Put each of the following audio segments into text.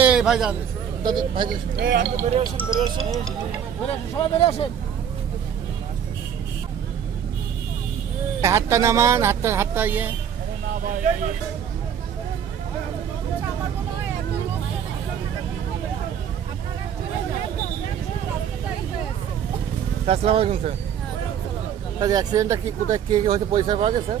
এই ভাইজান দাদা ভাইজান। সবাই বেরিয়ে আসেন। হাতটা নামান হাতটা হাতটা ইয়ে। আসসালামু আলাইকুম স্যার। স্যার অ্যাক্সিডেন্টটা কি কোথায় কে কে হয়েছে পয়সা পাওয়া গেছে স্যার?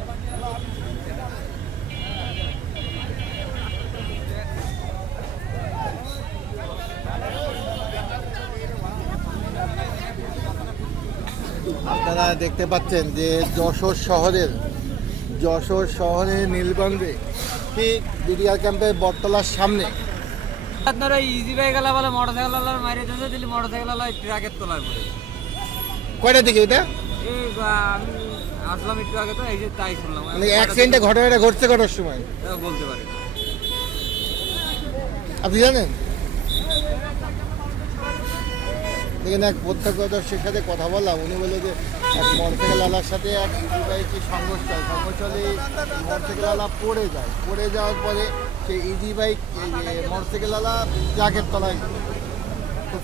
আপনারা দেখতে পাচ্ছেন যে যশোর শহরের যশোর শহরের নীলগঞ্জে ঠিক বিডিআর ক্যাম্পের বটতলার সামনে। আপনারা ইজি বাইক গেলা বলে মোটরসাইকেল আলার মারি দিতে দিলি মোটরসাইকেল আলা ট্রাকের তলায় পড়ে। কয়টা দিকে এটা আসলাম একটু আগে তো এই যে তাই শুনলাম। মানে অ্যাক্সিডেন্টটা ঘটনাটা ঘটছে কটার সময়? বলতে পারি না। আপনি জানেন? দেখেন এক প্রত্যক্ষদর্শীর সাথে কথা বললাম উনি বলল যে এক মোটরসাইকেল আলার সাথে এক ইজি বাইকের সংঘর্ষ হয়? সংঘর্ষ হলে মোটরসাইকেল আলা পড়ে যায়। পড়ে যাওয়ার পরে সেই ইজি বাইক মোটরসাইকেল আলা ট্রাকের তলায়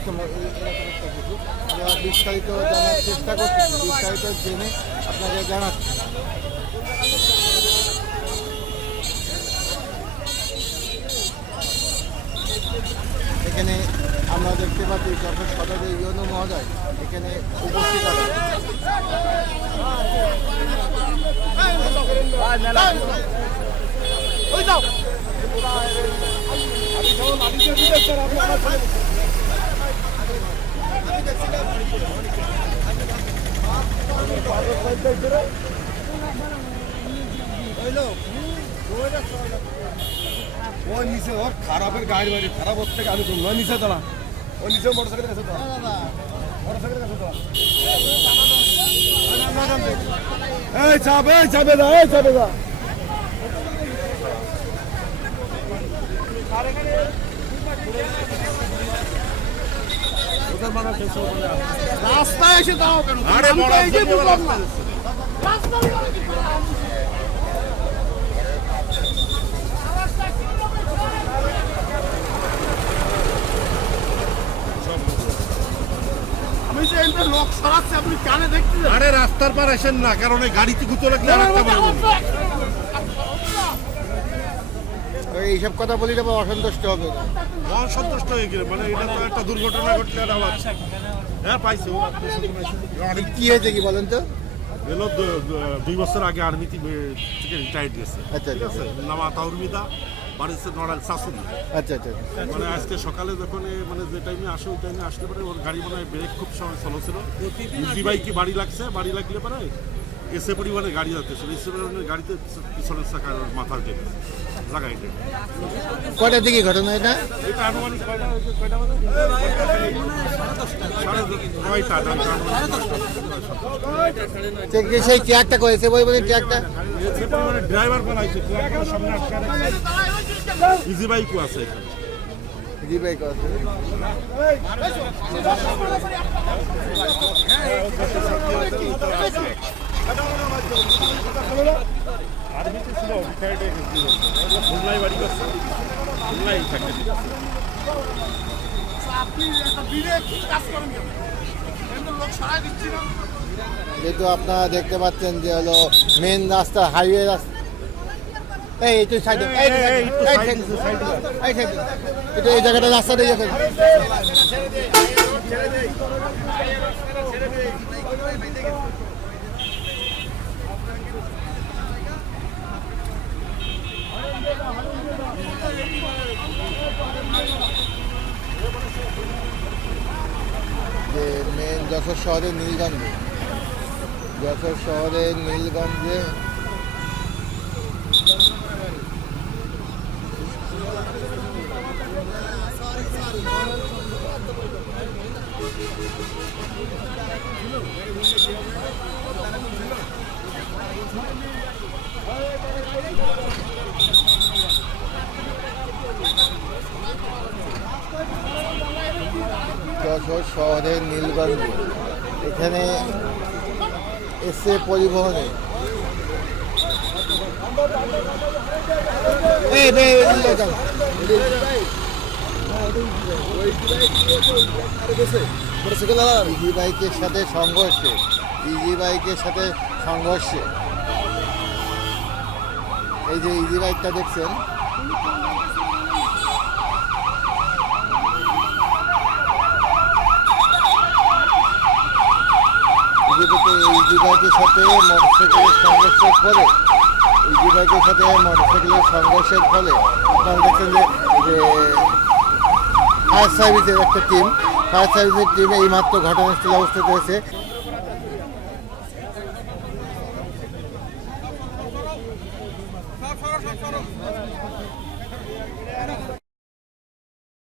এই- এরকম একটা বিস্তারিত জানার চেষ্টা করছি, বিস্তারিত জেনে আপনাকে জানাচ্ছি। এখানে আমরা দেখতে পাচ্ছি যশোর সদরের ইয়নু মহোদয় এখানে উপস্থিত আছে ও নিচে ওর খারাপের গাড়ি বাড়ি খারাপ ওর থেকে আমি বললাম, নিচে দাঁড়া ও নিচে মোটরসাইকেল কাছে দাঁড়া মোটরসাইকেল কাছে দাঁড়া এই চাপে চাপে দা এই চাপে দা রাস্তায় এসে দাও কেন আরে বড় লোক সরাচ্ছি আপনি কানে দেখতে আরে রাস্তার পার আসেন না কারণ এই গাড়িতে গুতো লাগলে আর এইসব কথা বলি তো অসন্তুষ্ট হবে। অসন্তুষ্ট হয়ে গেলে মানে এটা তো একটা দুর্ঘটনা ঘটলে আবার হ্যাঁ পাইছি। কি হয়েছে কি বলেন তো? এলো দুই বছর আগে আর্মিতে থেকে রিটায়ার্ড গেছে আচ্ছা, ঠিক আছে? নামা তাউরমিদা বাড়িতে নড়াল শাশুড়ি। আচ্ছা আচ্ছা মানে আজকে সকালে যখন মানে যে টাইমে আসে ওই টাইমে আসলে পরে ওর গাড়ি মনে হয় ব্রেক খুব সময় স্লো ছিল। বাইকে বাড়ি লাগছে? বাড়ি লাগলে পরে এসে পরিমাণে গাড়ি যাচ্ছে। এসে পরিমাণে গাড়িতে পিছনের চাকা ওর মাথার কয়টার দিকে ঘটনা এটা? সেই ট্র্যাকটা করেছে? বই বলে ট্র্যাকটা ড্রাইভার পালাইছে সামনে ইজি বাইকও আছে এখানে। জি ভাই আর্মিতে ছিল রিটায়ার্ড হয়ে গেছিল যেহেতু আপনারা দেখতে পাচ্ছেন যে হলো মেন রাস্তা হাইওয়ে রাস্তা এই একটু সাইডে এই এই, এই, একটু এই side side, দিছে, side দিছে। এই side, একটু এই জায়গাটা রাস্তা দিয়ে যাবেন যে মেন যশোর শহরের নীলগঞ্জে। যশোর শহরের নীলগঞ্জে যশোর শহরের নীলগঞ্জে। এখানে এসে পরিবহনে। ইজি বাইকের সাথে সংঘর্ষে। ইজি বাইকের সাথে সংঘর্ষে। এই যে ইজি বাইকটা দেখছেন। ইজিবাইকে এই বিভাগের সাথে মোটরসাইকেলের সংঘর্ষের ফলে, এই বিভাগের সাথে মোটরসাইকেলের সংঘর্ষের ফলে আপনারা দেখছেন যে ফায়ার সার্ভিসের একটা টিম ফায়ার সার্ভিসের টিম এই মাত্র ঘটনাস্থলে অবস্থিত হয়েছে।